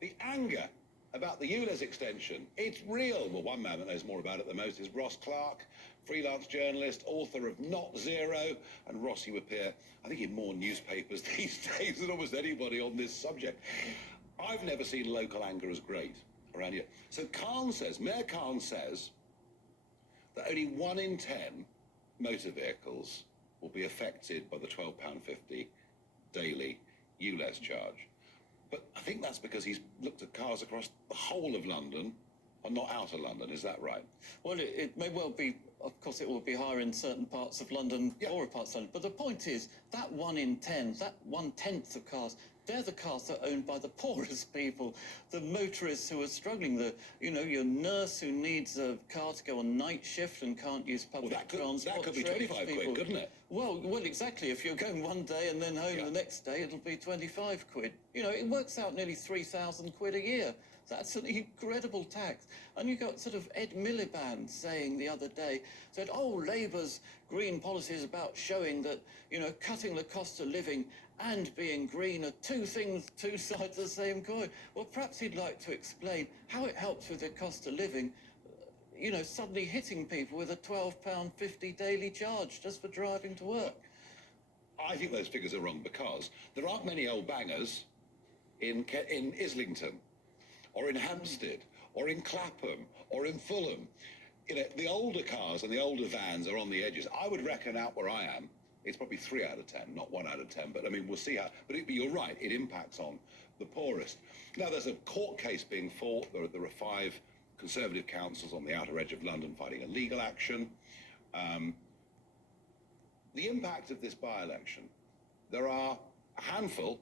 The anger about the ULEZ extension, it's real. Well, one man that knows more about it than most is Ross Clark, freelance journalist, author of Not Zero, and Ross, you appear, I think, in more newspapers these days than almost anybody on this subject. I've never seen local anger as great around here. So Mayor Khan says that only 1 in 10 motor vehicles will be affected by the £12.50 daily ULEZ charge. But I think that's because he's looked at cars across the whole of London and not out of London. Is that right? Well, it may well be. Of course, it will be higher in certain parts of London, poorer parts of London. But the point is, that 1 in 10, that 1/10 of cars, they're the cars that are owned by the poorest people, the motorists who are struggling, your nurse who needs a car to go on night shift and can't use public transport. That could be 25 quid, couldn't it? Well, exactly. If you're going one day and then home the next day, it'll be 25 quid. It works out nearly 3,000 quid a year. That's an incredible tax. And you got sort of Ed Miliband saying the other day, said, Labour's green policy is about showing that, cutting the cost of living and being green are two sides of the same coin. Well, perhaps he'd like to explain how it helps with the cost of living, suddenly hitting people with a £12.50 daily charge just for driving to work. I think those figures are wrong because there aren't many old bangers in Islington, or in Hampstead, or in Clapham, or in Fulham. The older cars and the older vans are on the edges. I would reckon out where I am, it's probably 3 out of 10, not 1 out of 10. But I mean, we'll see how. But you're right, it impacts on the poorest. Now, there's a court case being fought. There are 5 Conservative councils on the outer edge of London fighting a legal action. The impact of this by-election, there are a handful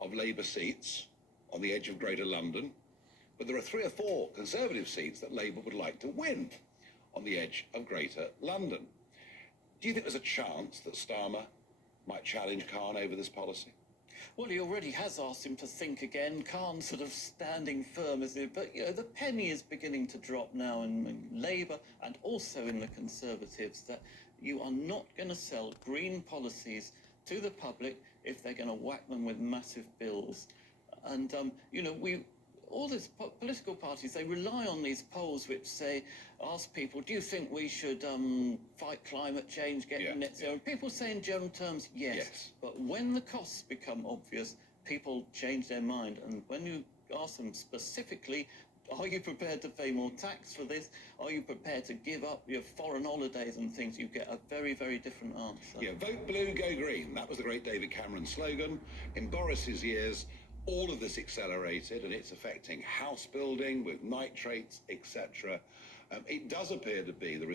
of Labour seats on the edge of Greater London, but there are 3 or 4 Conservative seats that Labour would like to win on the edge of Greater London. Do you think there's a chance that Starmer might challenge Khan over this policy? Well, he already has asked him to think again. Khan's sort of standing firm, isn't it? But, the penny is beginning to drop now in Labour and also in the Conservatives that you are not going to sell green policies to the public if they're going to whack them with massive bills. And, all these political parties, they rely on these polls which ask people, do you think we should fight climate change, get net zero? And people say in general terms, yes. But when the costs become obvious, people change their mind. And when you ask them specifically, are you prepared to pay more tax for this? Are you prepared to give up your foreign holidays and things? You get a very, very different answer. Yeah, vote blue, go green. That was the great David Cameron slogan. In Boris's years, all of this accelerated, and it's affecting house building with nitrates, etc. It does appear to be the